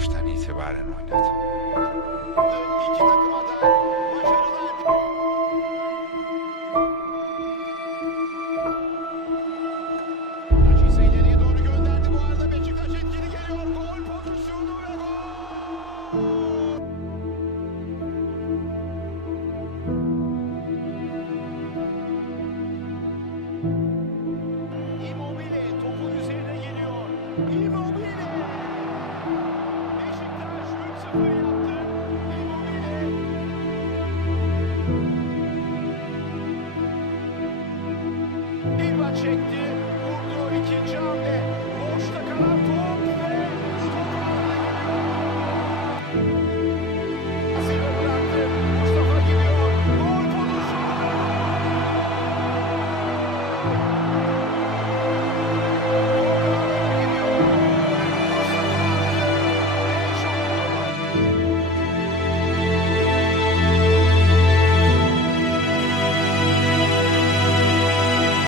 baştan itibaren oynadı. İki takıma da başarılar. Raşit'e ileriye doğru gönderdi. Bu arada Beşiktaş etkili geliyor. Gol pozisyonu ve gol. Immobile topun üzerine geliyor. Immobile. Beşiktaş 3-0 yaptı.